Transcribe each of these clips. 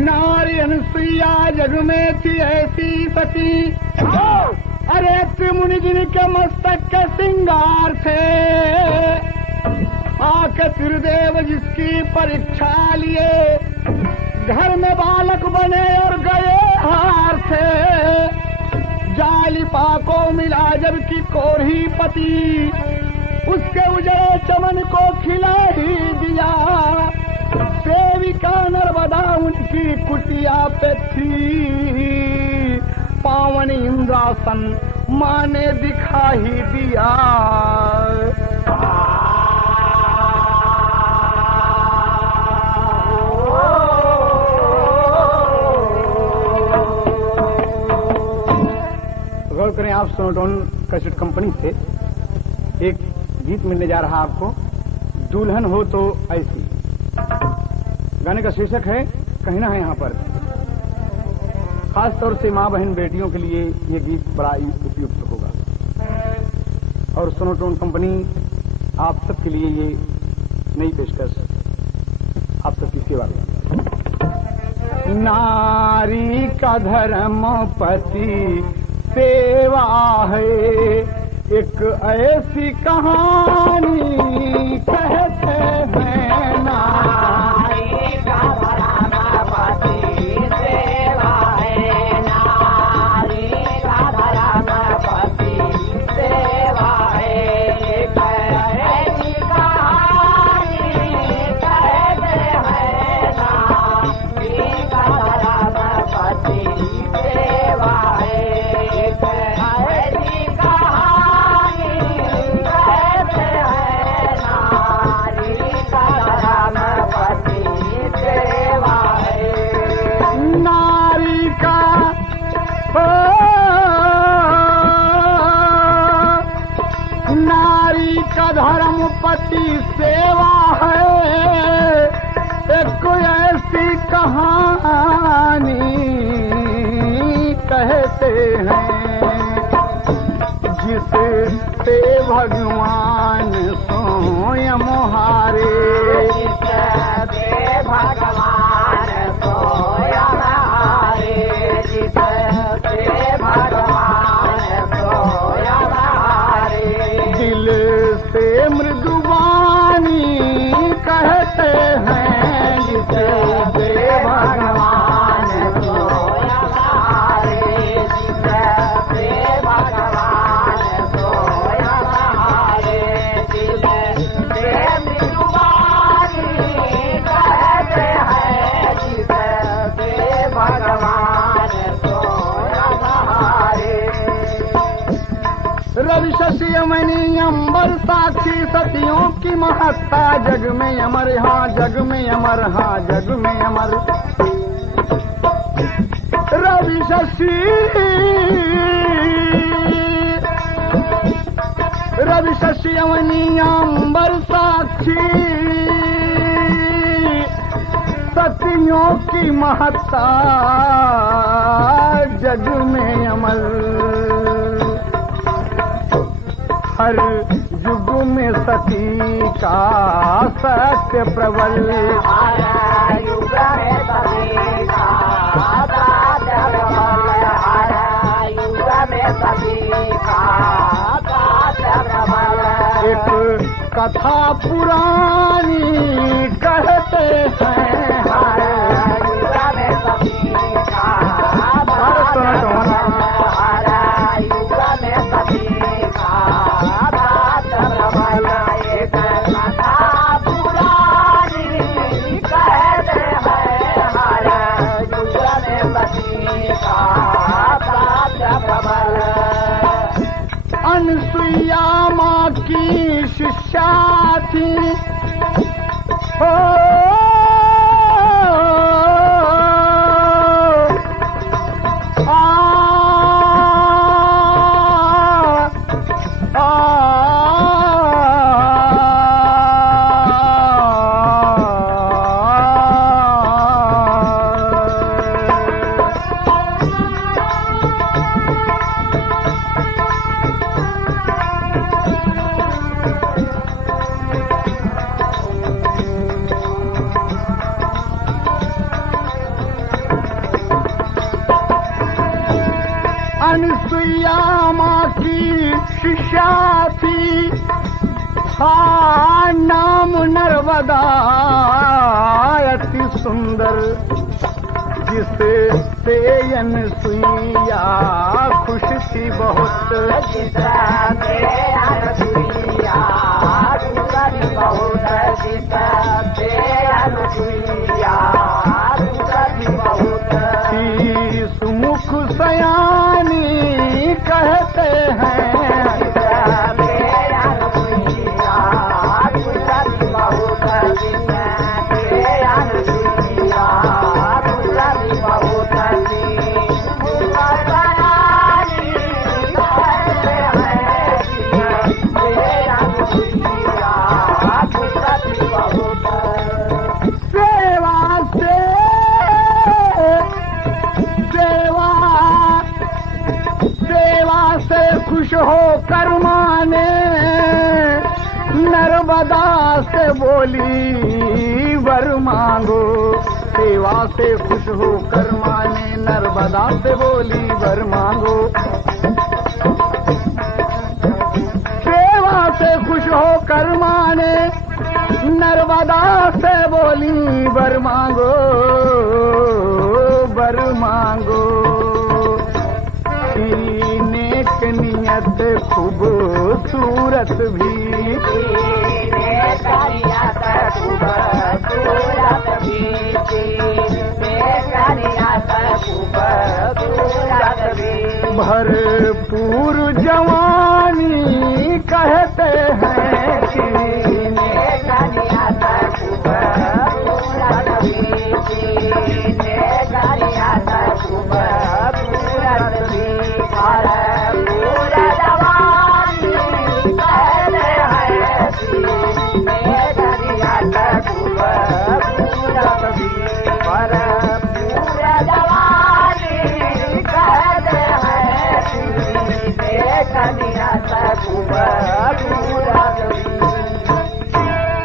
नारी अनुसुईया जग में थी ऐसी सती, अरे त्रिमुनि जिनके मस्तक के सिंगार थे, आके त्रिदेव जिसकी परीक्षा लिए, घर में बालक बने और गए हार थे। जालिपा को मिला जबकि कोरही पति, उसके उजड़े चमन को खिला ही दिया। सेविका नर्मदा उनकी कुटिया पे थी, पावन इंद्रासन माँ ने दिखा ही दिया। गौर करें, आप सोनोटोन कैसेट कंपनी से एक गीत मिलने जा रहा आपको, दुल्हन हो तो ऐसी। गाने का शीर्षक है कहना है यहाँ पर। खास तौर से माँ बहन बेटियों के लिए ये गीत बड़ा ही उपयुक्त होगा, और सोनोटोन कंपनी आप सबके लिए ये नई पेशकश आप सबकी सेवा में। नारी का धर्म पति सेवा है, एक ऐसी कहानी कहते हैं। नारी का धर्म पति सेवा है, नारी का धर्म पति सेवा है, एक ऐसी कहानी कहते हैं। नारी का धर्म पति सेवा है, एक ऐसी कहानी कहते हैं। नारी का धर्म पति सेवा है। नारी का नारी का धर्म पति सेवा है, एक ऐसी कहानी कहते हैं, जिससे भगवान स्वयं हारे। जिससे भगवान स्वयं हारे, जिससे भगवान स्वयं हारे। दिल से मृदुवानी कहते हैं, जिससे भगवान स्वयं हारे, जिससे भगवान स्वयं हारे। दिल से मृदुवानी कहते हैं, जिससे भगवान स्वयं हारे। रवि शशि यमनी अंबर साक्षी सतियों की महत्ता, जग में अमर, हाँ जग में अमर, हाँ जग में अमर। रवि शशि रवि शशि यमनी अंबर साक्षी सतियों की महत्ता, जग में अमर। हर युग में सती का सत्य प्रबल, हर युग में सती का सत्य प्रबल, हर युग में सती का सत्य प्रबल। एक कथा पुरानी कहते हैं, हर युग में सती का सत्य प्रबल, हर युग में सती का सत्य प्रबल। एक कथा पुरानी कहते हैं, हर युग में सती का सत्य प्रबल। अनसुईया माँ की शिष्या थी, क्या थी नाम नर्मदा अति सुंदर जिसे तेयन सुइया खुश थी बहुत सुमुख सयानी कहते हैं खुश हो कर माने नर्मदा से बोली वर मांगो सेवा से खुश हो कर माने नर्मदा से बोली वर मांगो सेवा से खुश हो कर माने नर्मदा से बोली वर मांगो वर मांगो नेक नियत खूबसूरत भी भरपूर जवानी कहते हैं कि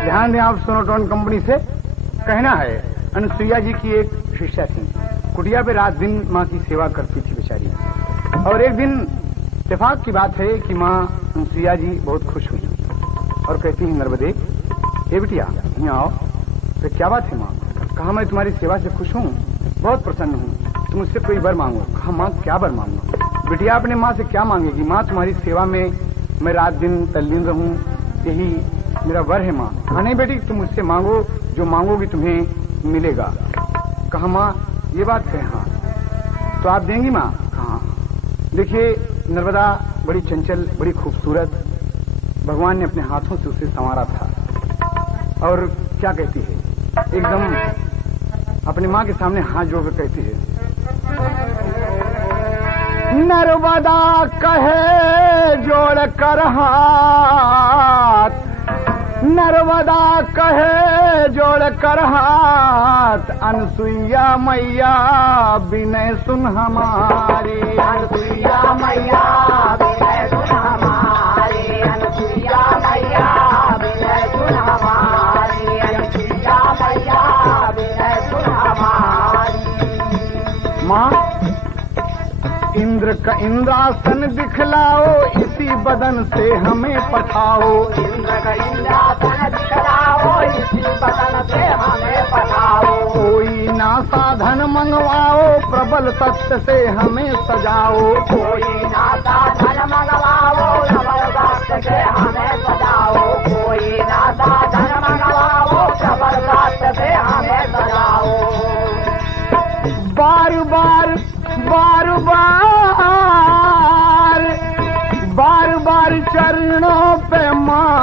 ध्यान दें आप सोनोटोन कंपनी से कहना है अनुसुईया जी की एक शिष्या थी कुटिया पे रात दिन माँ की सेवा करती थी बेचारी और एक दिन इत्तेफाक की बात है कि माँ अनुसुईया जी बहुत खुश हुई और कहती हैं नर्मदे ए बिटिया यहाँ आओ तो क्या बात है माँ कहा मैं तुम्हारी सेवा से खुश हूँ बहुत प्रसन्न हूँ तुम मुझसे कोई वर मांगो कहा माँ क्या वर मांगो बिटिया अपने माँ से क्या मांगेगी माँ तुम्हारी सेवा में मैं रात दिन तल्लीन रहूँ यही मेरा वर है माँ हाँ नहीं बेटी तुम मुझसे मांगो जो मांगोगी तुम्हें मिलेगा कहा माँ ये बात है हाँ तो आप देंगी माँ हाँ देखिए नर्मदा बड़ी चंचल बड़ी खूबसूरत भगवान ने अपने हाथों से उसे संवारा था और क्या कहती है एकदम अपनी माँ के सामने हाथ जोड़कर कहती है नर्मदा कहे जोड़ कर हाथ नर्मदा कहे जोड़ कर हाथ अनुसुईया मैया विनय सुन हमारी अनुसुईया मैया विनय सुन हमारी अनुसुईया मैया विनय सुन हमारी अनुसुईया मैया विनय सुन हमारी माँ इंद्र का इंद्रासन दिखलाओ इसी बदन से हमें पठाओ इंद्र का इंद्रासन दिखलाओ इसी बदन से हमें पठाओ कोई ना साधन मंगवाओ प्रबल तत्व से हमें सजाओ कोई ना साधन मंगवाओ प्रबल तत्व से हमें सजाओ कोई ना साधन मंगवाओ प्रबल तत्व से हमें सजाओ बार बार बार बार बार बार चरणों पे मान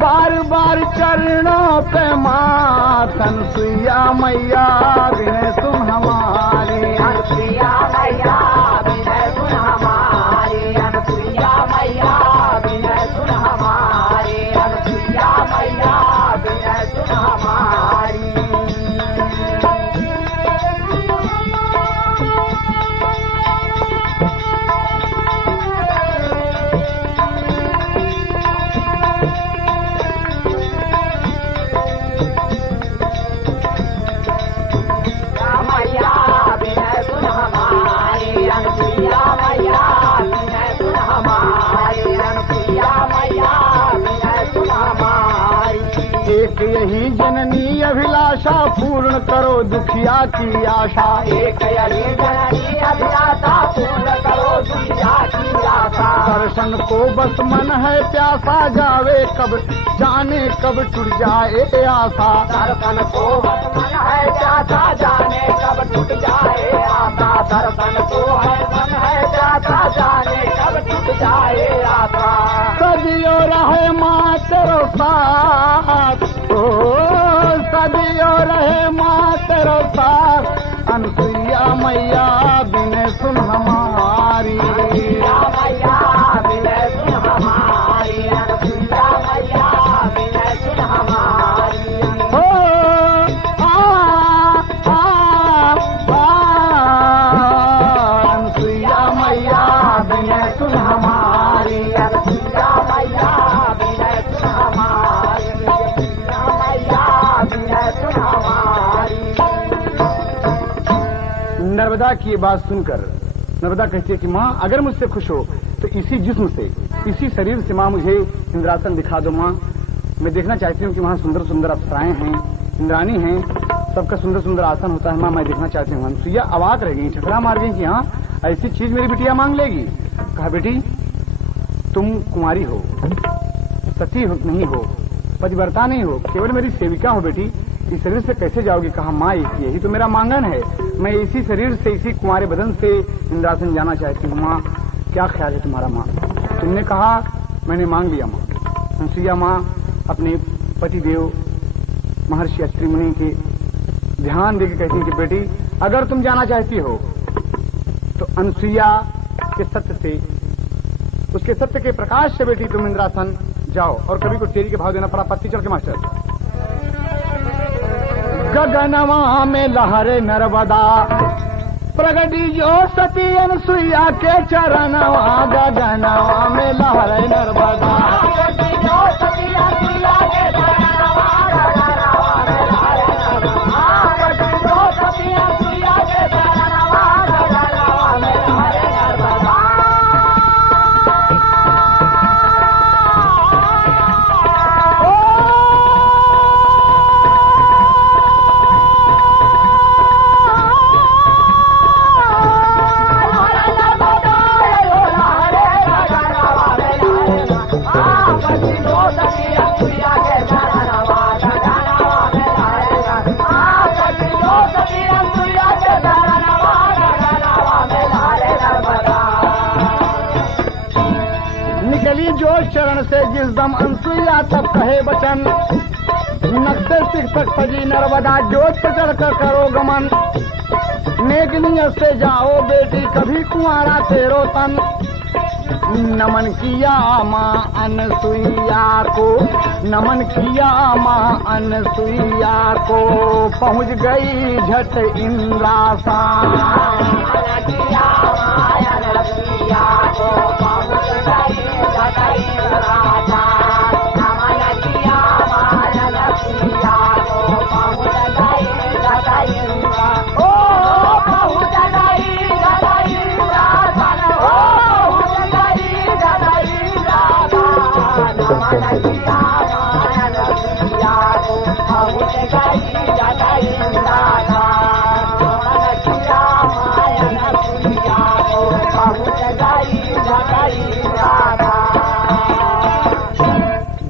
बार बार चरणों पे मात अनुसुईया मैया विनय सुन हमारी अनुसुईया मैया विनय सुन हमारी अनुसुईया मैया विनय सुन हमारी अनुसुईया मैया विनय सुन हमारी अभिलाषा पूर्ण करो दुखिया की आशा। एक यही जननी अभिलाषा पूर्ण करो दुखिया की आशा। दर्शन को बस मन है प्यासा जावे कब जाने कब टूट जाए आशा। दर्शन को बस मन है प्यासा जाने कब टूट जाए आशा। दर्शन को है मन है प्यासा जाने कब टूट जाए आशा। सदियों रहे माँ तेरो साथ, ओ सदियों रहे माँ तेरो साथ। अनसुईया मैया बिने सुन हमारी। अनसुईया मैया बिने सुन हमारी। अनसुईया मैया बिने सुन हमारी। ओ अनसुईया मैया बिने सुन हमारी। अनसुईया मैया बिने सुन हमारी। अनसुईया मैया बिने सुन हमारी। नर्मदा की ये बात सुनकर नर्मदा कहती है कि माँ अगर मुझसे खुश हो तो इसी जिस्म से इसी शरीर से माँ मुझे इंद्रासन दिखा दो। माँ मैं देखना चाहती हूँ कि वहाँ सुंदर सुंदर अप्सराएं हैं, इंद्रानी हैं, सबका सुंदर सुंदर आसन होता है। माँ मैं देखना चाहती हूँ। अनुसुईया अवाक रह गई, ठकरा मार गई कि हाँ ऐसी चीज मेरी बिटिया मांग लेगी। कहा बेटी तुम कुंवारी हो, सती हो नहीं हो, पतिव्रता नहीं हो, केवल मेरी सेविका हो बेटी, इस शरीर से कैसे जाओगी। कहा माँ यही तो मेरा मांगन है, मैं इसी शरीर से इसी कुंवारे बदन से इंद्रासन जाना चाहती हूँ। माँ क्या ख्याल है तुम्हारा। माँ तुमने कहा मैंने मांग लिया। माँ अनुसुईया माँ अपने पति देव महर्षि अत्रि मुनि के ध्यान देकर कहती है कि बेटी अगर तुम जाना चाहती हो तो अनुसुईया के सत्य से उसके सत्य के प्रकाश से बेटी तुम इंद्रासन जाओ। और कभी को तेरी के भाव देना पड़ा। पत्ती चढ़ के मास्टर। गगनवा में लहरे नर्मदा प्रगटी जो सती अनुसुईया के चरणवा। गगनवा में लहरे नर्मदा निकली जो चरण से जिस दम अनुसुईया तब कहे बचन। नक्शे सिख तक सजी नर्मदा जोत पर चढ़कर करो गमन। नेक नियत से जाओ बेटी कभी कुंवारा तेरो तन। नमन किया माँ अनुसुईया को, नमन किया माँ अनुसुईया को, पहुँच गई झट इंद्रासन।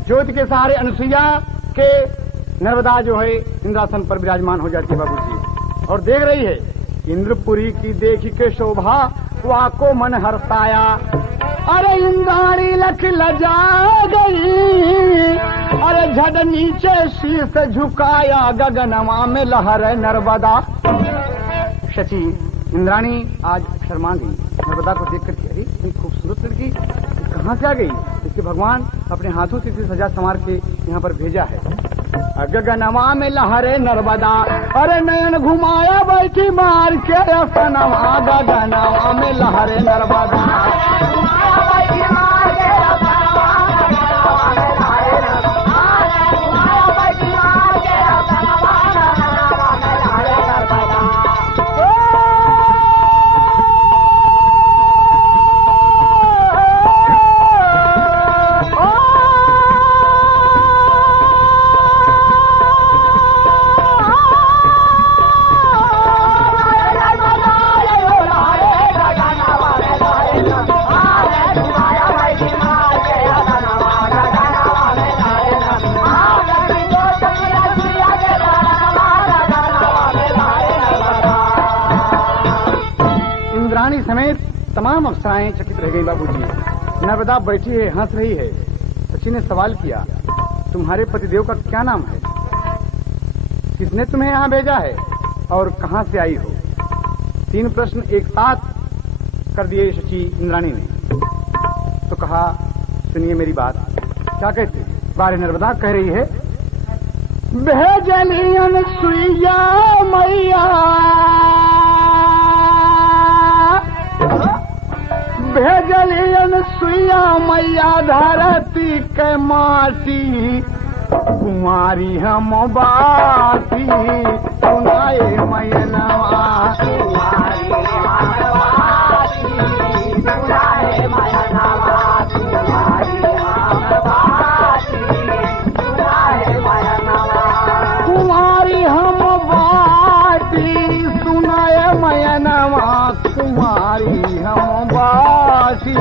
ज्योति के सहारे अनुसुईया के नर्मदा जो है इंद्रासन पर विराजमान हो जाती है बाबूजी, और देख रही है इंद्रपुरी की देखी के शोभा वाको मन हर्षाया। अरे इंद्राणी लख लजा गई, अरे झट नीचे शीश झुकाया, गगनमा में लहर नर्मदा। शची इंद्राणी आज शर्मा गई नर्मदा को देख करके। अरे इतनी खूबसूरत लड़की कहाँ से आ गई। इसके भगवान अपने हाथों से इसे सजा संवार के यहाँ पर भेजा है। गगनमा में लहरे नर्मदा, अरे नयन घुमाया बैठी मार के सनमा। गगनमा में लहरे नर्मदा, समेत तमाम अप्सराएं चकित रह गई बाबूजी। नर्मदा बैठी है, हंस रही है। शची ने सवाल किया, तुम्हारे पतिदेव का क्या नाम है? किसने तुम्हें यहाँ भेजा है और कहाँ से आई हो? 3 प्रश्न एक साथ कर दिए शची इंद्राणी ने। तो कहा, सुनिए मेरी बात। क्या कहते हैं? बारे नर्मदा कह रही है, भेजलियन सुइया मैया, भेजलियन सुइया मैया धरती के माटी, कुमारी हम बाती सुनाए मैनवा, कुमारी हम बाती सुनाए मैनवा, कुमारी हम बाती सुनाए मैनवा, कुमारी हम बाती सुनाए मैनवा, कुमारी हम बाती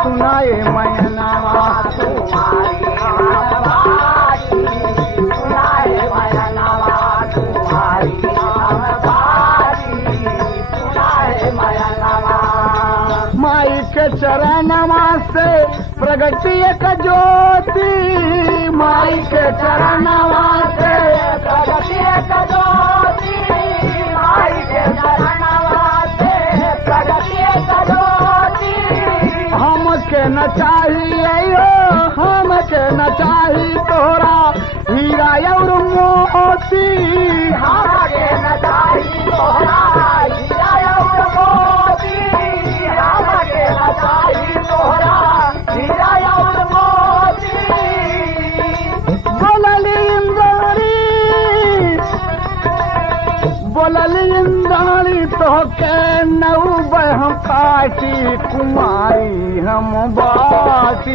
सुनाए मैनवा, कुमारी हम बाती सुनाए मैनवा, कुमारी हम बाती सुनाए मैनवा। माई के चरणवा से प्रगति एक ज्योति, माई के चरणवा से प्रगति एक ज्योति, माई के चरणवा से प्रगति एक ज्योति। हमके न चाहिए, हमके न चाहिए तोरा हीरा और मोती, हमके न चाहिए तोरा हीरा और मोती, हमके न चाहिए तोरा हीरा और मोती। बोलली इंद्राणी तो के नौ हम काटी, कुमारी हम बाती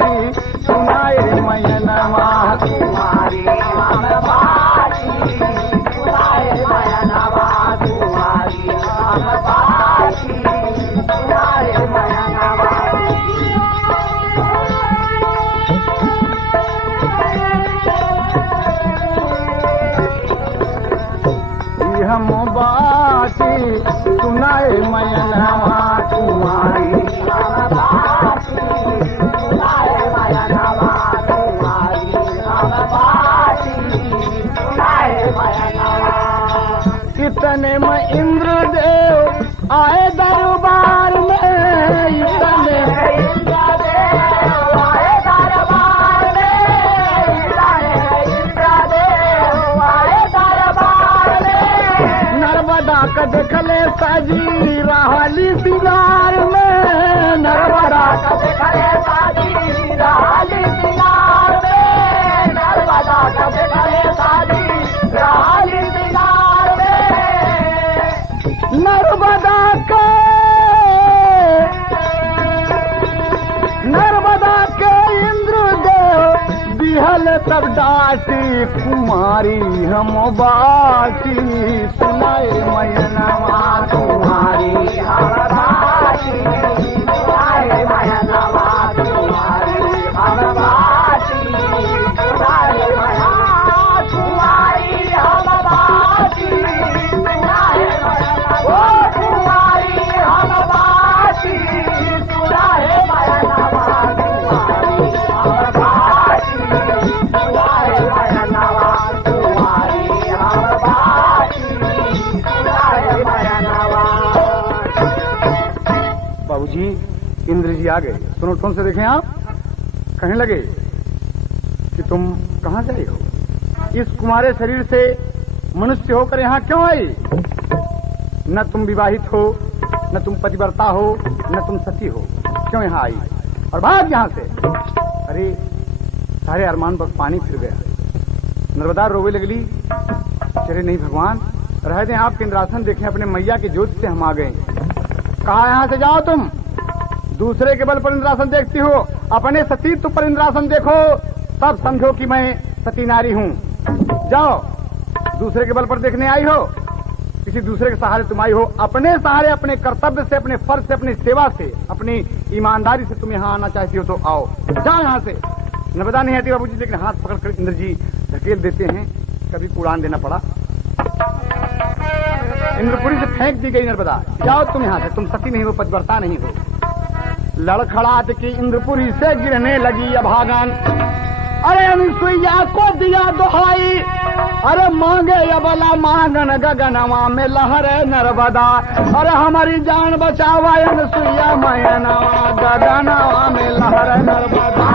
सुनाए मैनवा, कुमारी हम बाती सुनाए मैनवा, कुमारी हम बाती सुनाए मैनवा। हम बाती सुनाए मैनवा, कुमारी हम बाती सुनाए मैनवा, कुमारी हम बाती सुनाए मैनवा। इतने में इंद्रदेव आए दरबार में, इतने इंद्रदेव आए दरबार में, इंद्रदेव आए दरबार में। नर्मदा का देखले साजी रहली सिंगार में, नर्मदा का देखले साजी रहली सिंगार में, नर्मदा का देखले साजी रहली सिंगार में। नर्मदा के इंद्रदेव बिहल तब डाटी, कुमारी हम बाती सुनाए मैनवा, कुमारी हम बाती सुनाए मैनवा, कुमारी हम बाती सुनाए मैनवा, कुमारी हम बाती सुनाए मैनवा, ओ कुमारी हम बाती सुनाए मैनवा, कुमारी हम बाती सुनाए मैनवा, कुमारी हम बाती सुनाए मैनवा। बाबूजी इंद्र जी आ गए। सुनो कौन से देखें आप? कहने लगे कि तुम कहाँ से आई हो? इस कुमारे शरीर से मनुष्य होकर यहाँ क्यों आई? न तुम विवाहित हो, न तुम पतिव्रता हो, न तुम सती हो, क्यों यहाँ आई? और भाग यहाँ से। अरे सारे अरमान पर पानी फिर गया। नर्मदा रोवे लगली, चले नहीं भगवान, रह दें आपके इंद्रासन देखें, अपने मैया की ज्योति से हम आ गए। कहा यहाँ से जाओ, तुम दूसरे के बल पर इंद्रासन देखती हो, अपने सतीत्व पर इंद्रासन देखो, तब समझो कि मैं सती नारी हूँ। जाओ, दूसरे के बल पर देखने आई हो, किसी दूसरे के सहारे तुम आई हो। अपने सहारे, अपने कर्तव्य से, अपने फर्ज से, अपनी सेवा से, अपनी ईमानदारी से तुम यहाँ आना चाहती हो तो आओ, जाओ यहाँ से। नर्मदा नहीं आती बाबूजी, लेकिन हाथ पकड़कर इंद्र जी धकेल देते हैं, कभी उड़ान देना पड़ा। इंद्रपुरी से फेंक दी गई नर्मदा। जाओ तुम यहाँ से, तुम सती नहीं हो, पतिव्रता नहीं हो। लड़खड़ाहट की इंद्रपुरी से गिरने लगी अभागन। अरे अनुसुईया को दिया दोहाई, अरे मांगे अबला मांगन गगनवा में लहरे नर्मदा। अरे हमारी जान बचावा अनुसुईया मैनवा, गगनवा में लहरे नर्मदा।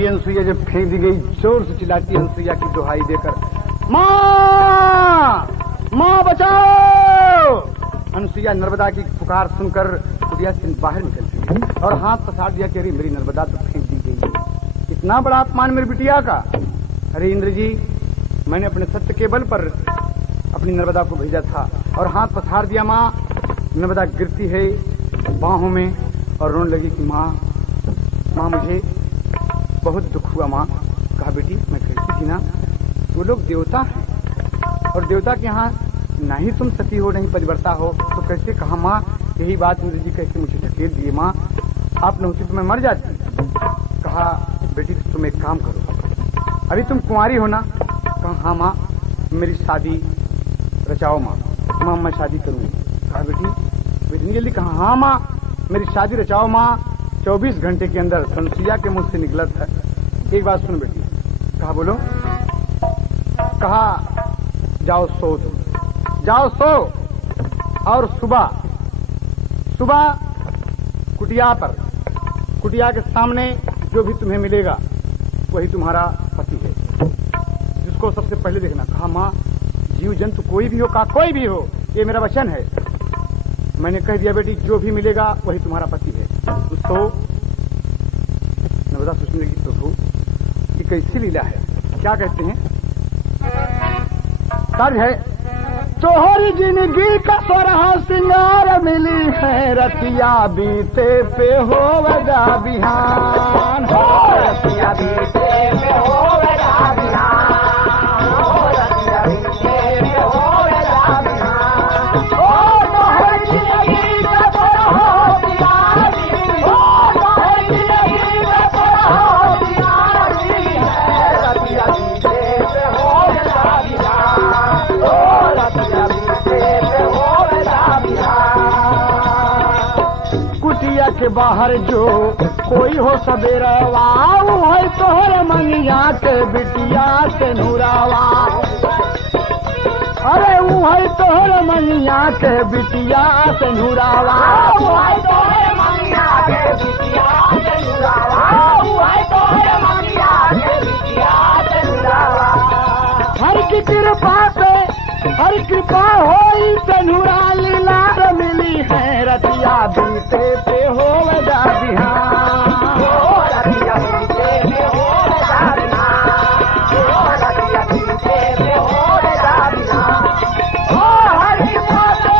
अनुसुईया जब फेंक दी गई, जोर से चिल्लाती अनुसुईया की दुहाई देकर, माँ माँ बचाओ। अनुसुईया नर्मदा की पुकार सुनकर कुटिया से बाहर निकलती है और हाथ पसार दिया कि अरे मेरी नर्मदा तो फेंक दी गई। इतना बड़ा अपमान मेरी बिटिया का। अरे इंद्र जी, मैंने अपने सत्य के बल पर अपनी नर्मदा को भेजा था और हाथ पसार दिया। माँ नर्मदा गिरती है बाहों में और रोने लगी कि माँ माँ मुझे बहुत दुख हुआ। माँ कहा बेटी मैं कहती थी ना, वो लोग देवता हैं और देवता के यहाँ ना ही तुम सती हो नहीं पतिव्रता हो, तो कैसे कहा माँ। यही बात इंद्र जी कैसे मुझे ढकेल दिए। माँ आप न होती तो मैं मर जाती। कहा बेटी तुम एक काम करो, अभी तुम कुंवारी हो ना। कहा हाँ माँ मेरी शादी रचाओ। माँ माँ मैं शादी करूँगी। कहा बेटी इतनी जल्दी? कहा हाँ माँ मेरी शादी रचाओ। माँ 24 घंटे के अंदर अनुसुईया के मुंह से निकला था, एक बात सुन बेटी। कहा बोलो। कहा जाओ सो, तुम जाओ सो और सुबह सुबह कुटिया पर, कुटिया के सामने जो भी तुम्हें मिलेगा वही तुम्हारा पति है, जिसको सबसे पहले देखना। कहा माँ जीव जंतु कोई भी हो, का कोई भी हो, ये मेरा वचन है। मैंने कह दिया बेटी जो भी मिलेगा वही तुम्हारा पति है। तो नर्मदा सोचने लगी प्रभु ये कैसी लीला है। क्या कहते हैं? तर्ज है, तोहरी जिंदगी का सोरहा सिंगार मिली है, रतिया बीते पे हो वदा बिहान। हो रतिया बीते पे हो वदा बिहान, हो रतिया बीते पे हो वदा बिहान। ओ तोहरी जिंदगी का सोरहा सिंगार मिली, हो तोहरी जिंदगी का सोरहा सिंगार मिली है, रतिया बीते पे हो वदा बिहान। ओ रतिया बीते पे हो वदा बिहान। कुटिया के बाहर जो कोई हो सबेरवा, है तोहर मंगिया के बिटिया के नूरावा। अरे वो है तोहर मंगिया के बिटिया के नूरावा, वो है तोहर मंगिया के बिटिया के नूरावा, वो है तोहर मंगिया के बिटिया के नूरावा। हर की कृपा पे हर कृपा होई तनुरा लीला मिली है, रतिया बीते पे हो वदा बिहान। हो रतिया बीते पे हो वदा बिहान, हो रतिया बीते पे हो वदा बिहान। ओ हर कृपा पे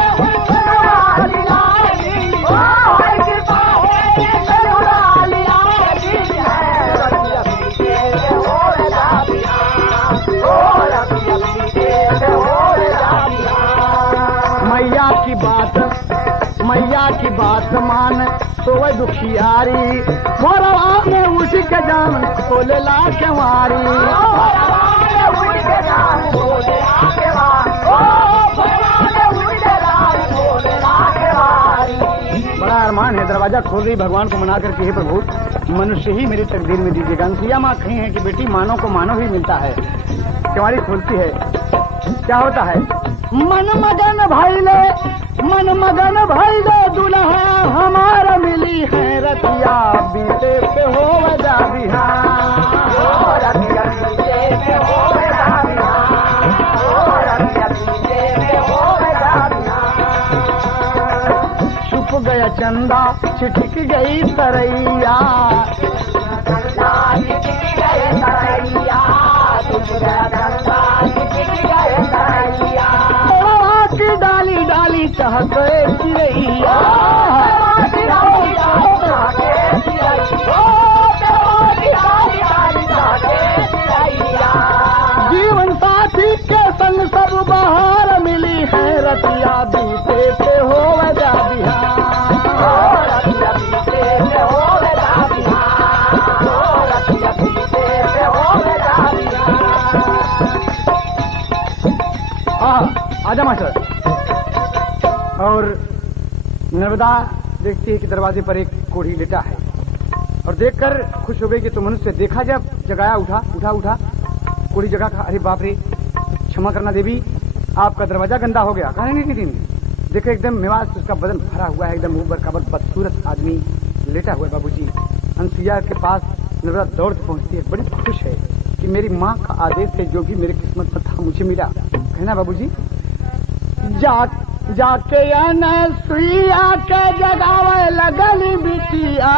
तनुरा लीला मिली, ओ हर कृपा होई तनुरा लीला मिली है, रतिया बीते पे हो वदा बिहान। हो रतिया बीते पे हो वदा बिहान। मैया की बात मान सोवे दुखियारी, मोरवा में उठ के जान खोले ला केवारी। बड़ा अरमान है, दरवाजा खोल रही भगवान को मना करके, हे प्रभु मनुष्य ही मेरी तकदीर में दीजिएगा। अनुसुईया माँ कही है कि बेटी मानो को मानो ही मिलता है। केवारी खोलती है, क्या होता है? मन मगन भइले, मन मगन भइले दुल्हा हमारा मिली है, रतिया बीते पे हो वदा बिहान। हो रतिया बीते पे हो वदा बिहान, हो रतिया बीते पे हो चंदा छिटक गई तरैया। चंदा छिटक गए तरैया, तुझे चंदा छिटक गए तरैया। की डाली डाली चहके चिड़ैया, जीवन साथी के संग सब बाहर मिली है रतिया बीते से हो जा बिहार। आजा मास्टर। और नर्मदा देखती है कि दरवाजे पर एक कोढ़ी लेटा है और देखकर खुश हो गई कि तो मनुष्य देखा जब जगाया, उठा उठा उठा कोढ़ी जगह का। अरे बाप रे, क्षमा करना देवी, आपका दरवाजा गंदा हो गया। कहा नहीं देखो एकदम मेवाज उसका बदन भरा हुआ है, एकदम ऊपर का बदसूरत आदमी लेटा हुआ है। बाबूजी अनसुईया के पास नर्मदा दौड़ के पहुंचती है, बड़ी खुश है कि मेरी माँ का आदेश है, जो भी मेरे किस्मत में था मुझे मिला। कहना बाबूजी जाके अनसुईया के जगावे लगल बिटिया,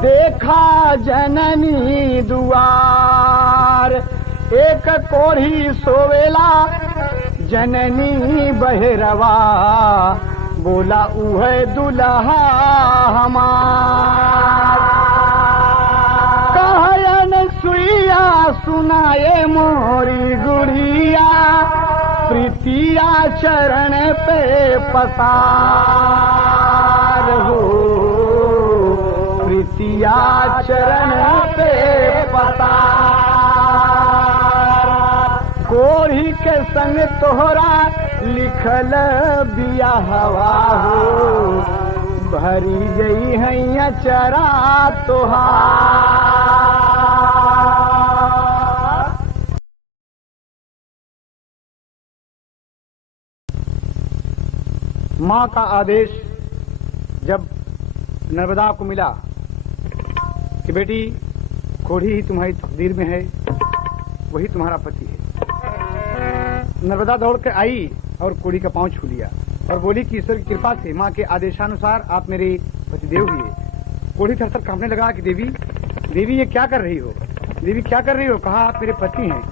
देखा जननी दुआर। एक कोढ़ी सोवेला जननी बहरवा, बोला उहे दुल्हा हमार। कहन सुइया सुनाए मोरी गुड़िया, प्रीतिया चरण पे पसार हो, प्रीतिया चरण पे पसार। कोढ़ी के संग तोहरा लिखल बिया हवा हो, भरी गई है चरा तोहार। माँ का आदेश जब नर्मदा को मिला कि बेटी कोढ़ी ही तुम्हारी तकदीर में है, वही तुम्हारा पति है। नर्मदा दौड़ के आई और कोढ़ी का पांव छू लिया और बोली कि ईश्वर की कृपा से माँ के आदेशानुसार आप मेरे पतिदेव हुए। कोढ़ी थरथर कांपने लगा कि देवी ये क्या कर रही हो, देवी क्या कर रही हो। कहा आप मेरे पति हैं,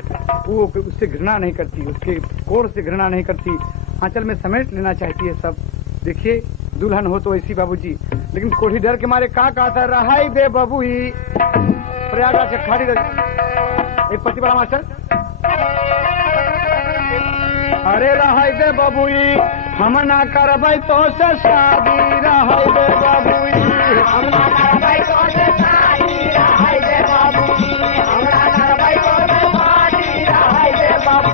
वो उससे घृणा नहीं करती, उसके कोढ़ से घृणा नहीं करती, आंचल में समेट लेना चाहती है सब। देखिए दुल्हन हो तो ऐसी बाबूजी। लेकिन कोढ़ी डर के मारे का कहता रहाई दे बाबू ही प्रयागराज से खाड़ी एक पति बड़ा मास्टर। अरे रहाई दे बाबू ही हम ना करबै तो से शादी, रहाई दे बाबू हम ना करबै तो से शादी, रहाई दे बाबू हम ना करबै तो से शादी, रहाई दे बाबू।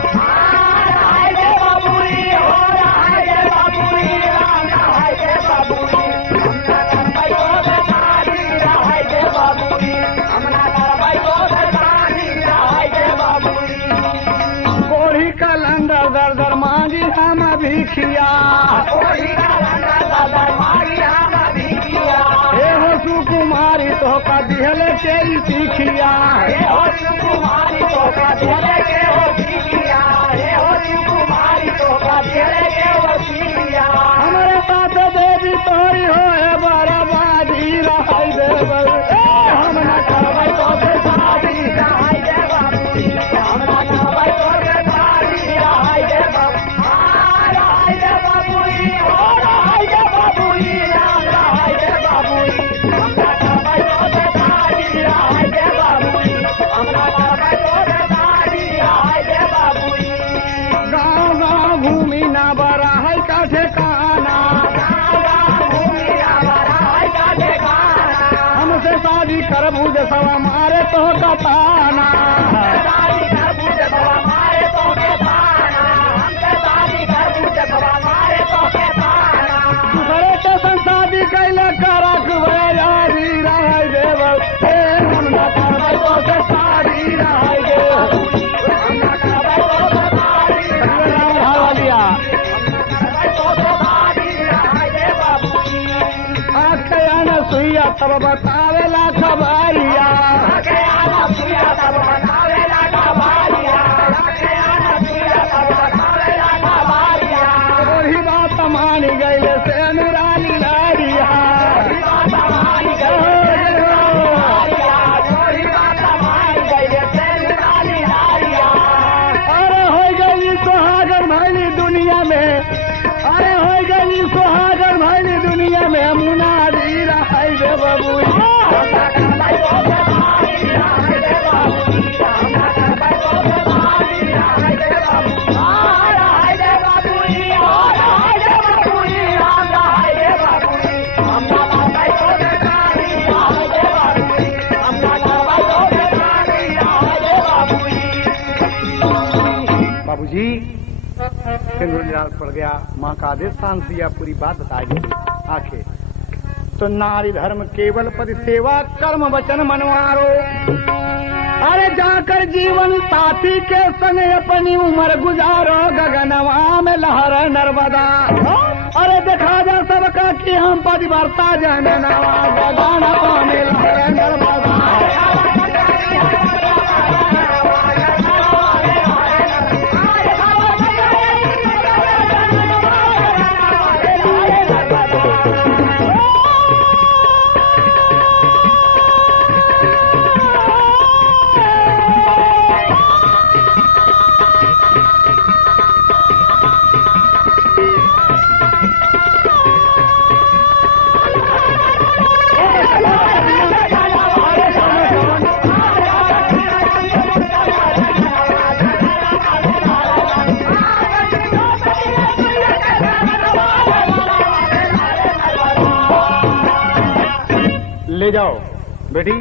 भिखिया हे हो सुकुमारी तो का दिहल के सीखिया, हे हो सुकुमारी तो का दिहल के हो सीखिया, हे हो सुकुमारी तो का दिहल के हो सीखिया। हमारे साथ देवी तोरी हो है बराबादी, रहाई देवल हम ना करबै तो से शादी, रहाई दे बाबू हम ना करबै तो से शादी, रहाई दे बाबू। करबूज सवा मारे तो कताना, शादी करबूज सवा मारे तो कताना, हमसे शादी करबूज सवा मारे तो कताना। दूसरे के संग शादी कैले करक यारी, रहाई देवल हम ना करबै तो से शादी, रहाई देवल हम ना करबै तो से शादी, राम भावा दिया करबै तो से शादी, रहाई दे बाबू। आके अनसुईया तब बतावेला खबरिया, तब बतावेला खबरिया, कोढ़ी बात मान गई से अनुरानी बाबूजी सिंदूर निराश पड़ गया, माँ का आदेश शांत दिया, पूरी बात बता दी आखिर। तो नारी धर्म केवल पद सेवा कर्म वचन मनवारो, अरे जाकर जीवन साथी के संग अपनी उम्र गुजारो, गगनवा में लहर नर्मदा, अरे देखा जा सबका कि हम पतिव्रता जननवा, गगनवा में लहर नर्मदा। ले जाओ बेटी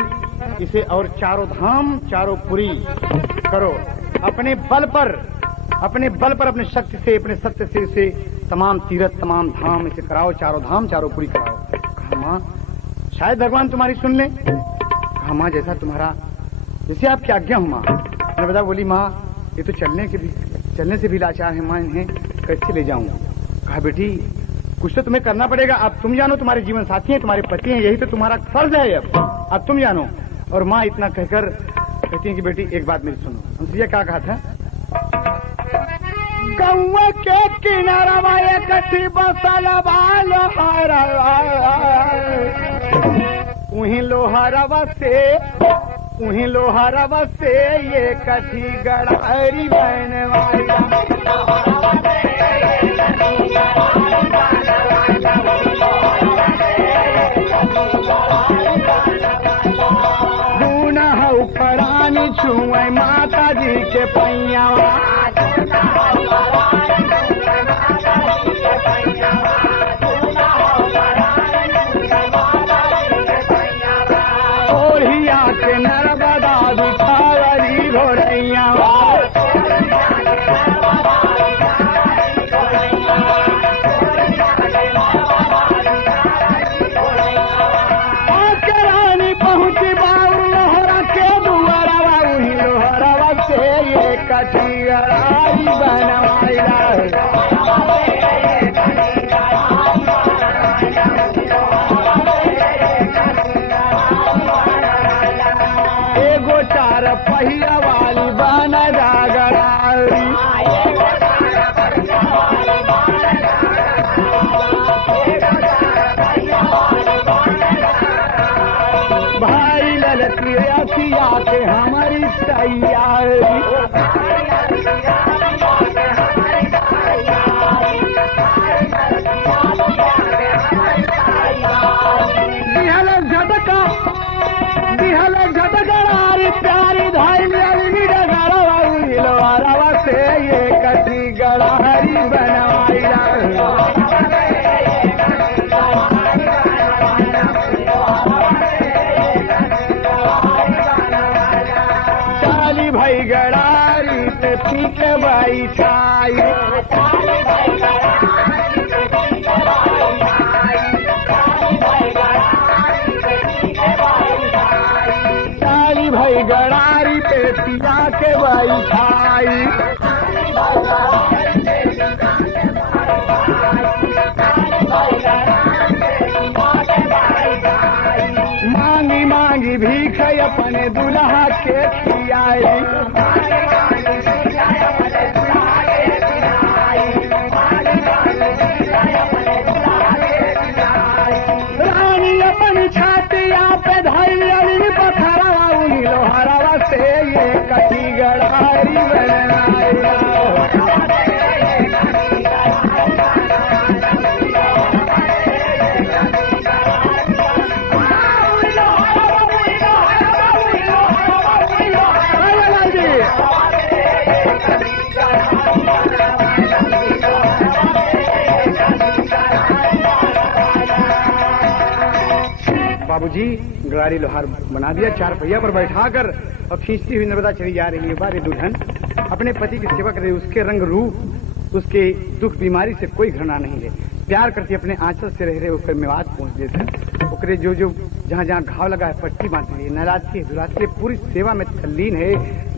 इसे और चारों धाम चारों पुरी करो, अपने बल पर अपने शक्ति से अपने सत्य से इसे तमाम तीर्थ तमाम धाम इसे कराओ, चारों धाम चारों पुरी कराओ। कहा माँ शायद भगवान तुम्हारी सुन ले। कहा माँ जैसा तुम्हारा जैसे आपकी आज्ञा हो माँ। नर्मदा बोली माँ ये तो चलने से भी लाचार है माँ, इन्हें कैसे ले जाऊं। कहा बेटी कुछ तो तुम्हें करना पड़ेगा, अब तुम जानो, तुम्हारे जीवन साथी हैं, तुम्हारे पति हैं, यही तो तुम्हारा फर्ज है, अब तुम जानो। और माँ इतना कहकर कहती है कि बेटी एक बात मेरी सुनो। हमसे क्या कहा था, गौवा के किनारा कथी बसल उही लोहारवा से ये कथी गड़ारी बहने परानी छुए माता जी के पैया, ओढ़िया के नर्मदा बिछावरी घोड़ैया, कठियाई बनवाइला एगो चार पहिया वाली बन जागराई, भाई ललकी असिया के हमारी तैयारी, झटकरारी प्यारी धाई डगरवा से ये कथी गड़ारी बनवाइला, चाली भाई गड़ारी पे पीछे बैठाई, भाई गड़ारी पे पिया के बैठाई, मांगी मांगी भीख अपने दुल्हा के खियाई, रानी अपनी छातिया पे धैर्य पथरा लोहारवा से ये कथी गड़ारी बनवाइला, बाबूजी गड़ारी लोहार बना दिया, चार पहिया पर बैठा कर और खींचती हुई नर्मदा चली जा रही है। बारे दुल्हन अपने पति की सेवा करे, उसके रंग रूप, उसके दुख बीमारी से कोई घृणा नहीं है। प्यार करती अपने आंचल से रह रहे ऊपर मेवात पहुंच देते। ओकरे जो जो जहाँ जहाँ घाव लगा है पट्टी बांधती है, नराती है, दुराती है, पूरी सेवा में तल्लीन है।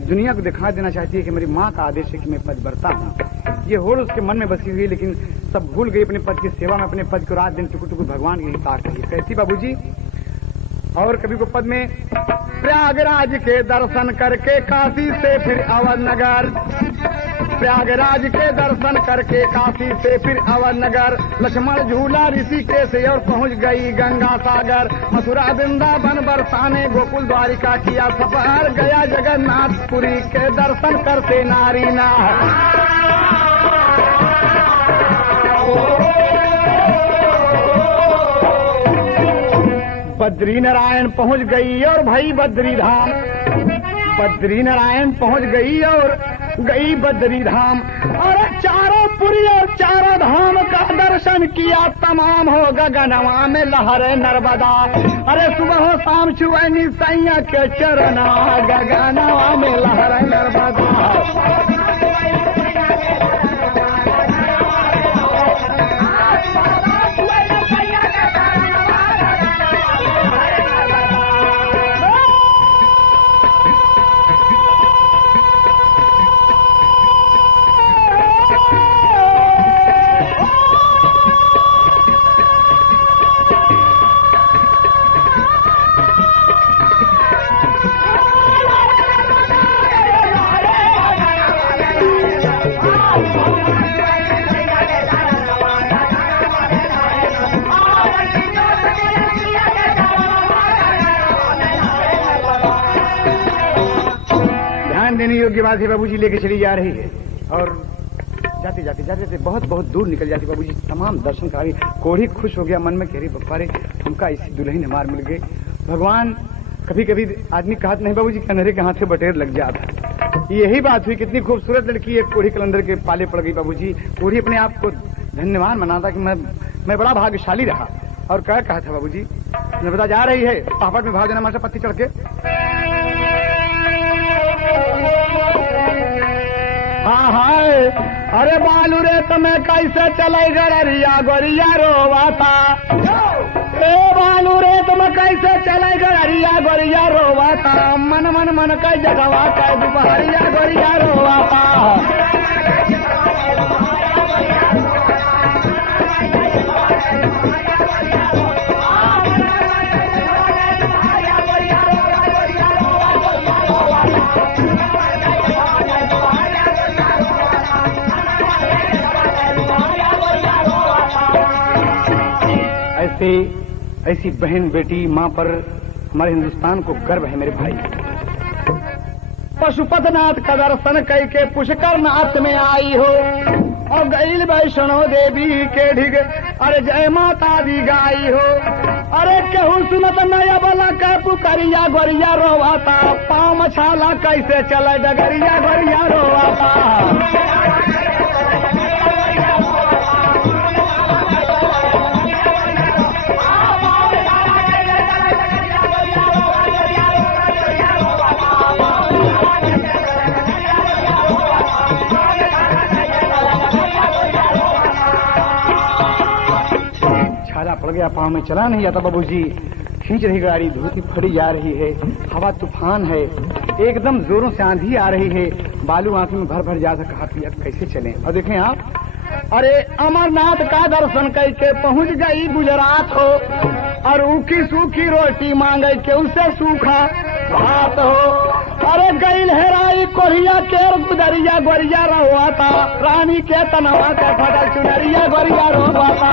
दुनिया को दिखा देना चाहती है कि मेरी माँ का आदेश है कि मैं पद बरता हूँ। ये होड़ उसके मन में बसी हुई है, लेकिन सब भूल गई अपने पद की सेवा में, अपने पद को रात दिन टुकुर टुकुर भगवान की ही ताक रही है। कैसी बाबूजी? और कभी को पद में प्रयागराज के दर्शन करके काशी से फिर अवध नगर, प्रयागराज के दर्शन करके काशी से फिर अवध नगर, लक्ष्मण झूला ऋषिकेश और पहुंच गई गंगा सागर, मथुरा वृंदावन बरसाने गोकुल द्वारिका किया सफर, गया जगन्नाथपुरी के दर्शन करते नारी ना। बद्री नारायण पहुंच गई और भाई बद्री धाम, बद्री नारायण पहुंच गई और गई बद्री धाम, और चारों पुरी और चारों धाम का दर्शन किया तमाम हो गगनवा में लहरे नर्मदा। अरे सुबह हो शाम छुएनी सैया के चरना, गगनवा में लहरे नर्मदा। देने योग्य बात है, बाबूजी लेके चली जा रही है और जाते जाते जाते जाते बहुत बहुत दूर निकल जाती। बाबूजी तमाम दर्शन करी, कोढ़ी खुश हो गया मन में, कह रही बप्पा रे हमका इसी दुल्हन हमार मिल गई। भगवान कभी कभी आदमी कहत नहीं बाबूजी कन्हरे के हाथ से बटेर लग जाता। यही बात हुई, कितनी खूबसूरत लड़की एक कोढ़ी कलंदर के पाले पड़ गई। बाबूजी कोढ़ी अपने आप को धन्यवान मनाता कि मैं बड़ा भाग्यशाली रहा। और क्या कहा था बाबूजी? नर्मदा जा रही है, पापड़ में भाव देना मास्टर पत्ती चढ़ के। हाँ हाय, अरे बालू रे तुम्हें कैसे चले गरिया गोरिया रोवाता, ए बालू रे तुम्हें कैसे चले गरिया गोरिया रोवाता, मन मन मन का जगवा का दुपहरिया गोरिया रोवाता। ऐसी बहन बेटी माँ पर हमारे हिंदुस्तान को गर्व है मेरे भाई। पशुपतिनाथ का दर्शन कई के पुष्कर नाथ में आई हो, और गईल वैष्णो देवी के ढिग, अरे जय माता दी गाई हो। अरे केहू सुनत नया बोला के पुकरिया गोरिया रोवाता, पाँव मछाला कैसे चले डगरिया गोरिया रोवाता। पड़ गया, पाँव में चला नहीं आता बाबूजी। खींच रही गाड़ी, धूती फड़ी जा रही है, हवा तूफान है, एकदम जोरों से आंधी आ रही है, बालू आंखों में भर भर जाता, कहा कि अब कैसे चलें। और देखें आप, अरे अमरनाथ का दर्शन करके पहुंच गई गुजरात हो, और ऊखी सूखी रोटी मांगे के उसे सूखा भात हो। अरे गई लहराई कोरिया केर गुदरिया गोरिया रोवाता, रानी के तनवा के फटल चुनरिया गोरिया रोवाता।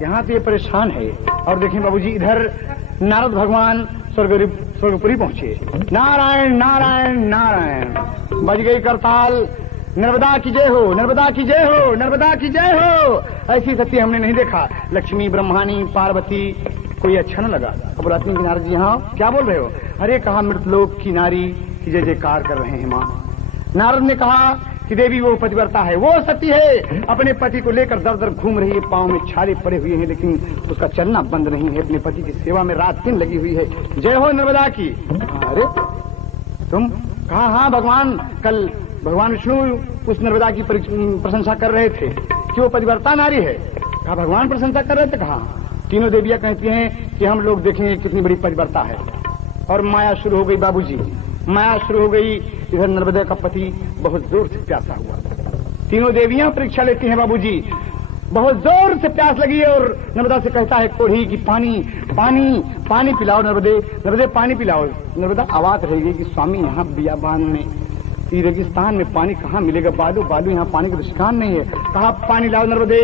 यहाँ तो ये परेशान है। और देखें बाबूजी, इधर नारद भगवान स्वर्गपुरी पहुंचे। नारायण नारायण नारायण, बज गई करताल, नर्मदा की जय हो, नर्मदा की जय हो, नर्मदा की जय हो। ऐसी सत्य हमने नहीं देखा। लक्ष्मी ब्रह्मानी पार्वती, कोई अच्छा न लगा। अब रात्रि नारद जी, हाँ क्या बोल रहे हो? अरे कहा मृतलोक की नारी की जय जयकार कर रहे हैं माँ। नारद ने कहा कि देवी वो पतिव्रता है, वो सती है, अपने पति को लेकर दर दर घूम रही है, पाँव में छाले पड़े हुए हैं, लेकिन उसका चलना बंद नहीं है, अपने पति की सेवा में रात दिन लगी हुई है। जय हो नर्मदा की। अरे तुम कहा? हाँ भगवान, कल भगवान विष्णु उस नर्मदा की प्रशंसा कर रहे थे कि वो पतिव्रता नारी है। कहा भगवान प्रशंसा कर रहे थे? कहा तीनों देवियां कहती हैं कि हम लोग देखेंगे कितनी बड़ी पतिव्रता है। और माया शुरू हो गई बाबूजी, माया शुरू हो गई। इधर नर्मदा का पति बहुत जोर से प्यासा हुआ। तीनों देवियां परीक्षा लेती हैं बाबूजी, बहुत जोर से प्यास लगी है। और नर्मदा से कहता है कोढ़ी की पानी पानी पानी पिलाओ नर्मदे, नर्मदे पानी पिलाओ। नर्मदा आवाज रहेगी कि स्वामी यहाँ बियाबान में, रेगिस्तान में पानी कहाँ मिलेगा? बालू बालू, यहाँ पानी का तो ठिकाना नहीं है। कहा पानी लाओ नर्मदे,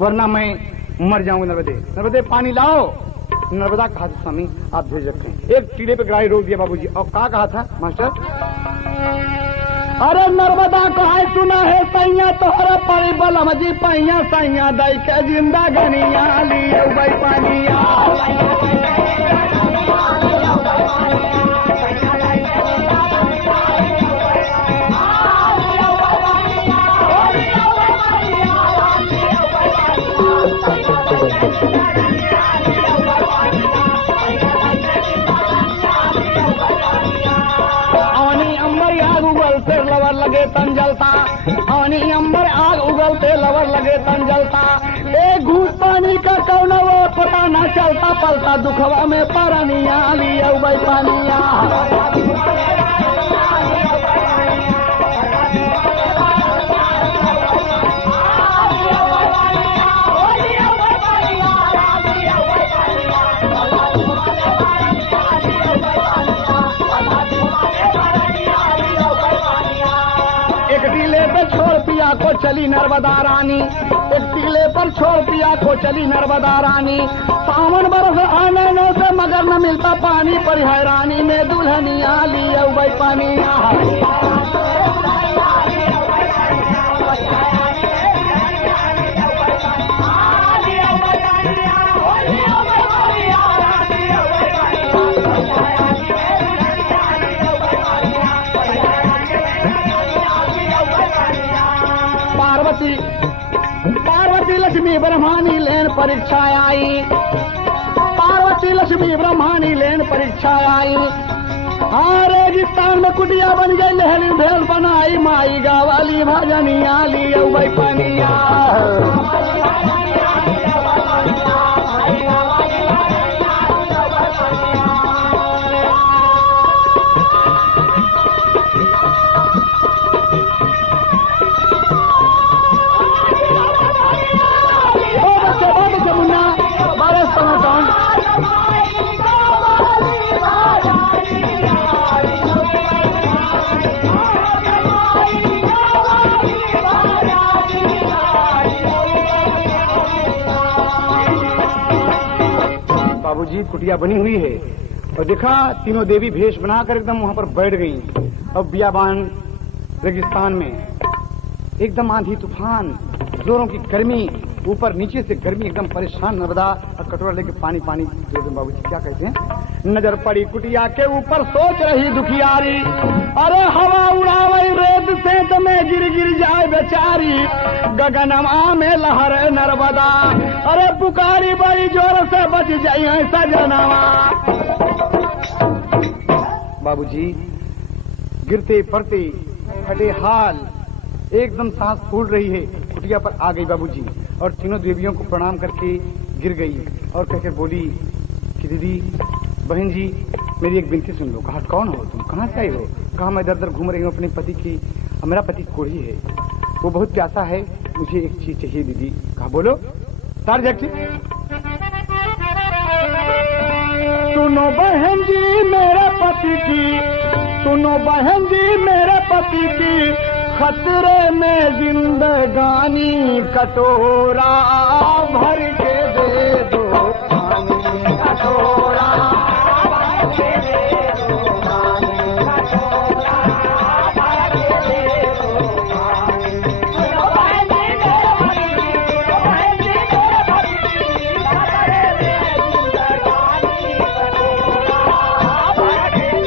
वरना मैं मर जाऊंगा। नर्मदे, नर्मदे पानी लाओ। नर्मदा कहा था स्वामी आप भेज रखें। एक टीले पे ग्राही रोक दिया बाबूजी। और कहा था मास्टर? अरे नर्मदा को है सुना है सैया तोहरा परी बलम जी पैया सैया दई के जिंदा गनिया लिए पानिया। लगे तन जलता, पानी अंबर आग उगलते लवर लगे तन जलता। एक घूट पानी का कौन वो पता न चलता, पलता दुखवा में पानिया लिया पानिया। को चली नर्मदा रानी, एक टीले पर छोड़ पिया को चली नर्मदा रानी। सावन बरस आने नो से मगर न मिलता पानी, पर हैरानी में दुल्हनिया लिया पानिया। पार्वती लक्ष्मी ब्रह्मानी लेन परीक्षा आई, पार्वती लक्ष्मी ब्रह्मानी लेन परीक्षा आई। हाँ रेगिस्तान में कुटिया बन गई, लहरी भेल बनाई, माई गावाली भजनिया लिया पानिया। बाबूजी कुटिया बनी हुई है और देखा तीनों देवी भेष बनाकर एकदम वहां पर बैठ गई। अब बियाबान रेगिस्तान में एकदम आंधी तूफान, जोरों की गर्मी, ऊपर नीचे से गर्मी, एकदम परेशान नर्मदा और कटोरा लेके पानी पानी दे दो। बाबूजी क्या कहते हैं? नजर पड़ी कुटिया के ऊपर सोच रही दुखियारी, अरे हवा उड़ावई रेत से में गिर गिर जाए बेचारी, गगनमा में लहर नर्मदा, अरे पुकारी बड़ी जोर से बच जाए सजनवा। बाबूजी गिरते पड़ते फटे हाल, एकदम सांस फूल रही है, कुटिया पर आ गई बाबूजी और तीनों देवियों को प्रणाम करके गिर गई और कहकर बोली कि दीदी बहन जी मेरी एक विनती सुन लो। कहा कौन हो तुम, कहाँ से आई हो? कहा मैं दर दर घूम रही हूँ अपने पति की, मेरा पति कोढ़ी है, वो बहुत प्यासा है, मुझे एक चीज चाहिए दीदी। कहा बोलो। सुनो बहन जी मेरे पति की, सुनो बहन जी मेरे पति की, खतरे में जिंदगानी, कटोरा भर के दे दो पानी, कटोरा भर के दे दो पानी, कटोरा भर के दे दो पानी। सुनो बहन जी मेरे पति की, सुनो बहन जी मेरे पति की, खतरे में जिंदगानी, कटोरा भर के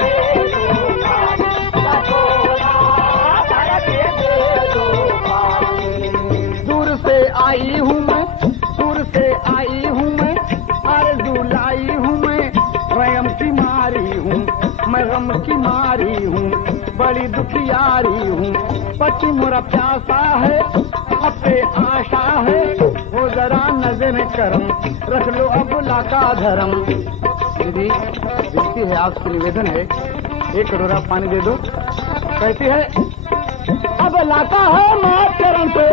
मैं गम की मारी हूँ, बड़ी दुखियारी हूँ। पति मोरा प्यासा है, अपने आशा है, वो जरा नजर करम, रख लो अबुला का धर्म। दीदी विनती है, आपसे निवेदन है, 1 कटोरा पानी दे दो। कहती है अब लाता है माँ चरण पे,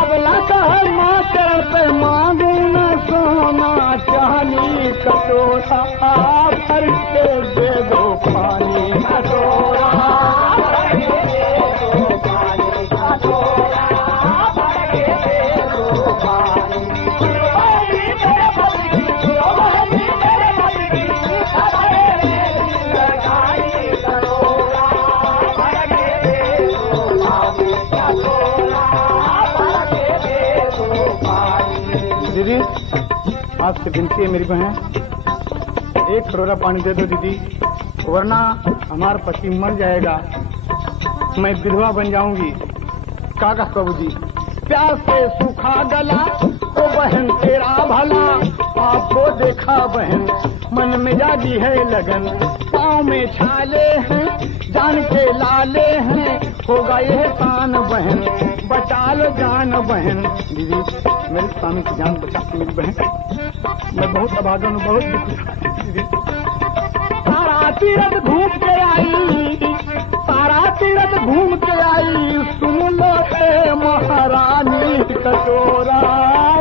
अब लाता है माँ चरण पे, मांगू न सोना चांदी, कटोरा भर के दे दो पानी, कटोरा भर के दे दो पानी, कटोरा भर के दे दो पानी। दीदी आपसे विनती है मेरी बहन, 1 कटोरा पानी दे दो दीदी, वरना हमारा पति मर जाएगा, मैं विधवा बन जाऊंगी। काका प्रभु जी, प्यास से सूखा गला तो बहन तेरा भला, आपको देखा बहन मन में जागी है लगन, पाँव में छाले हैं जान के लाले हैं, होगा यह तान बहन, बचा लो जान बहन। दीदी मेरे स्वामी की जान बचाती मेरी बहन, मैं बहुत अभागन हूँ, बहुत दुख। दीदी सारा तीरथ घूम के आई, सारा तीरथ घूम के आई, सुन लो हे महारानी, कटोरा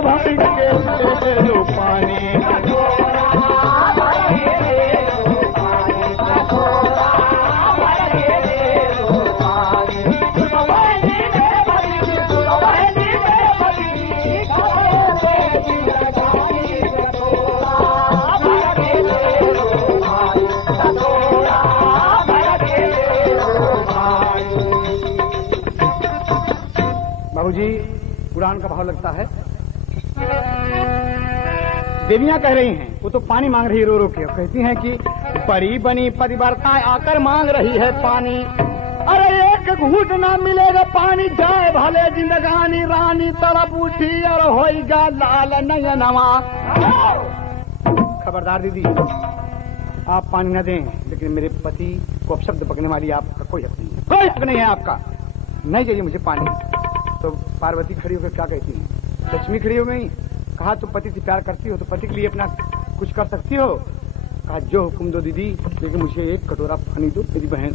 भर के दे दो पानी, कटोरा भर के दे दो पानी, कटोरा भर के दे दो पानी। बाबूजी पुराण का भाव लगता है, देवियां कह रही हैं, वो तो पानी मांग रही रो रो के, कहती हैं कि परी बनी परिवर्ता आकर मांग रही है पानी, अरे 1 घूंट ना मिलेगा पानी, जाए भले जिंदगानी, रानी तड़प उठी और होएगा लाल नयनवा। खबरदार दीदी, आप पानी न दें, लेकिन मेरे पति को अपशब्द पकड़ने वाली आपका कोई हक नहीं है, कोई हक नहीं है आपका, नहीं चाहिए मुझे पानी। तो पार्वती खड़ी होकर क्या कहती है, लक्ष्मी खड़ी हो गई, कहा तुम पति से प्यार करती हो तो पति के लिए अपना कुछ कर सकती हो, कहा जो हुक्म दो दीदी, लेकिन मुझे 1 कटोरा पानी दो मेरी बहन,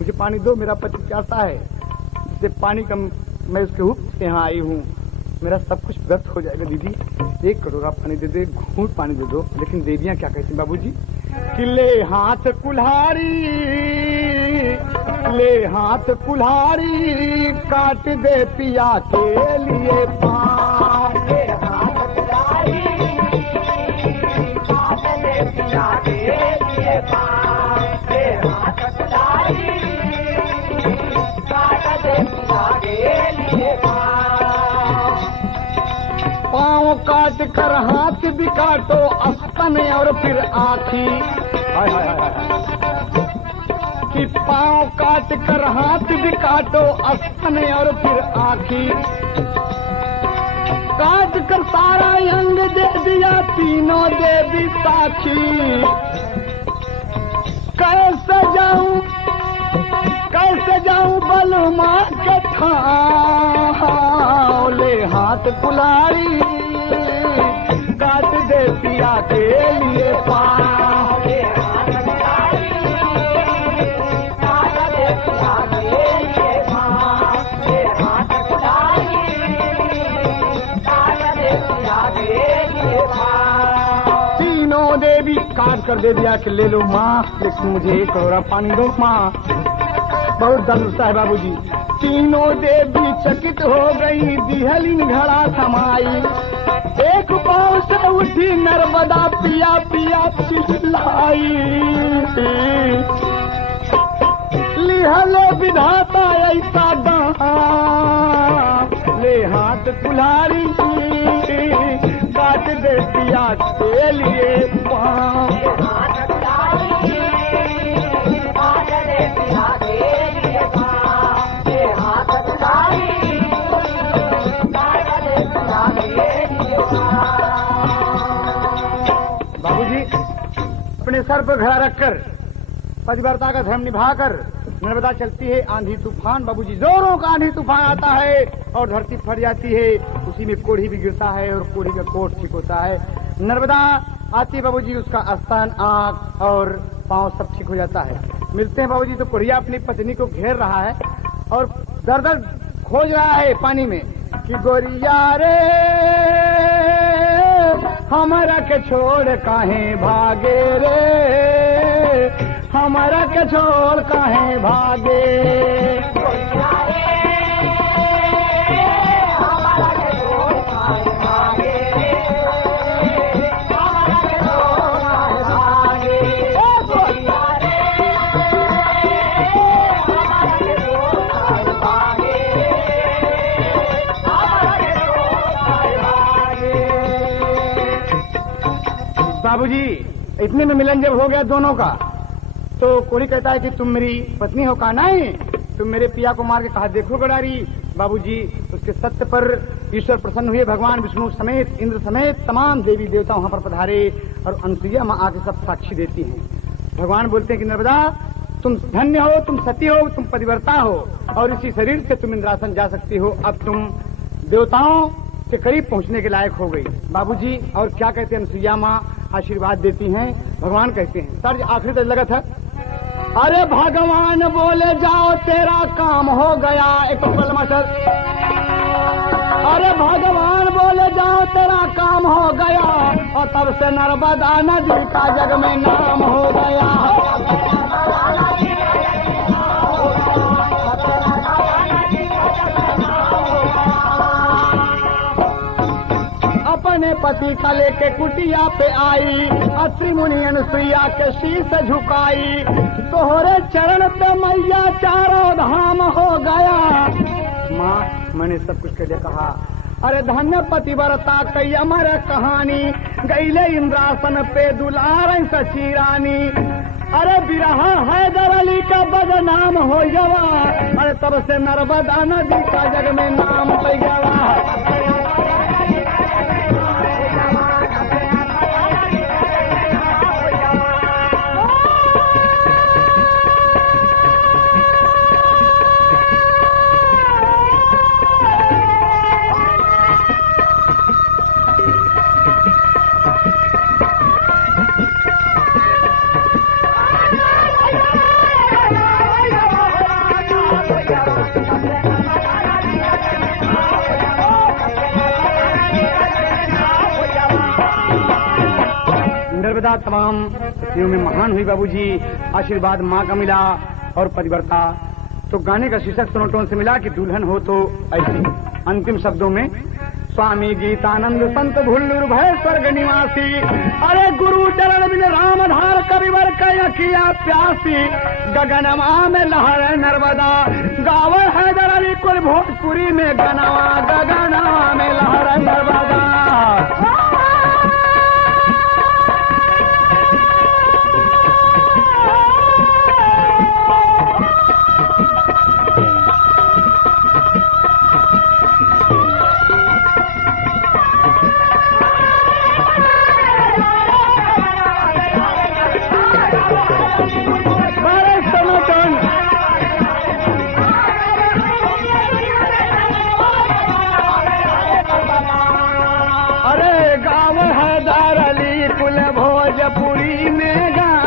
मुझे पानी दो, मेरा पति प्यासा है, इससे पानी का मैं उसके हुक्म से यहाँ आई हूँ, मेरा सब कुछ व्यर्थ हो जाएगा दीदी, 1 कटोरा पानी दे दो, 1 घूंट पानी दे दो। लेकिन देवियां क्या कहती बाबूजी, कि ले हाथ कुल्हाड़ी, ले हाथ कुल्हाड़ी, काट दे पिया के लिए पाँव, ले हाथ कुल्हाड़ी, काट दे पिया के लिए पाँव, ले हाथ कुल्हाड़ी, काट दे पिया के लिए पाँव, काट कर हाथ भी काटो, स्तन और फिर आँखी, कि पाँव काट कर हाथ भी काटो, स्तन और फिर आँखी, काट कर सारा अंग दे दिया, तीनों देवी साक्षी, कैसे जाऊं बलमा के ठाव, ले हाथ कुल्हाड़ी, काट दे पिया के लिए पाँव, ले हाथ कुल्हाड़ी, काट दे पिया के लिए पाँव, ले हाथ कुल्हाड़ी, काट दे पिया के लिए पाँव। तीनों देवी काट कर दे दिया कि ले लो माँ, लेकिन मुझे 1 कटोरा पानी दो माँ, बहुत दर्द है बाबूजी। तीनों देवी चकित हो गई, दिहलिन घड़ा थमाई, 1 पाँव से उठी नर्मदा पिया पिया चिल्लाई, लिहले विधाता ऐसा दाम, ले हाथ कुल्हाड़ी, काट दे पिया के लिए पाँव, अपने सर पर घड़ा रखकर पतिव्रता का धर्म निभाकर नर्मदा चलती है। आंधी तूफान बाबूजी, जोरों का आंधी तूफान आता है और धरती फट जाती है। उसी में कोढ़ी भी गिरता है और कोढ़ी का कोट ठीक होता है। नर्मदा आती है बाबूजी, उसका स्तन, आंख और पांव सब ठीक हो जाता है। मिलते हैं बाबूजी तो कोढ़िया अपनी पत्नी को घेर रहा है और दर दर खोज रहा है पानी में कि गोरिया रे हमारा के छोड़ काहे भागे रे, हमारा के छोड़ काहे भागे। बाबूजी इतने में मिलन जब हो गया दोनों का तो कोई कहता है कि तुम मेरी पत्नी हो। कहा नहीं, तुम मेरे पिया को मार के कहा देखो गडारी। बाबूजी उसके सत्य पर ईश्वर प्रसन्न हुए। भगवान विष्णु समेत इंद्र समेत तमाम देवी देवता वहां पर पधारे और अनुसुईया मां आके सब साक्षी देती हैं। भगवान बोलते हैं कि नर्मदा तुम धन्य हो, तुम सती हो, तुम पतिव्रता हो और इसी शरीर से तुम इंद्रासन जा सकती हो। अब तुम देवताओं के करीब पहुंचने के लायक हो गई। बाबूजी और क्या कहते हैं, अनुसुईया मां आशीर्वाद देती हैं। भगवान कहते हैं, सर आखिरी तक लगा था, अरे भगवान बोले जाओ तेरा काम हो गया। एक मास्टर, अरे भगवान बोले जाओ तेरा काम हो गया और तब से नर्मदा नदी का जग में नाम हो गया। अपने पति का लेके कुटिया पे आई, अत्रि मुनि अनुसुईया के शीश झुकाई। तोहरे चरण पे मैया चारों धाम हो गया। माँ मैंने सब कुछ कह कहा, अरे धन्य पतिव्रता कई अमर कहानी, गईले इंद्रासन पे दुलार सची रानी। अरे बिरहा हैदर अली का बदनाम हो गवा, अरे तब से नर्मदा नदी का जग में नाम पै गवा। नर्मदा तमाम दिनों में महान हुई बाबूजी। आशीर्वाद माँ का मिला और पतिव्रता। तो गाने का शीर्षक सुनो टोन से मिला कि दुल्हन हो तो ऐसी। अंतिम शब्दों में स्वामी गीतानंद संत भुल्लुर भय स्वर्ग निवासी। अरे गुरु चरण बिन रामधार कविवर कया किया प्यासी। गगनमा में लहर नर्मदा गावे हैदर अली कुल भोजपुरी में गनवा। गगनमा में लहर नर्मदा। भोजपुरी में गा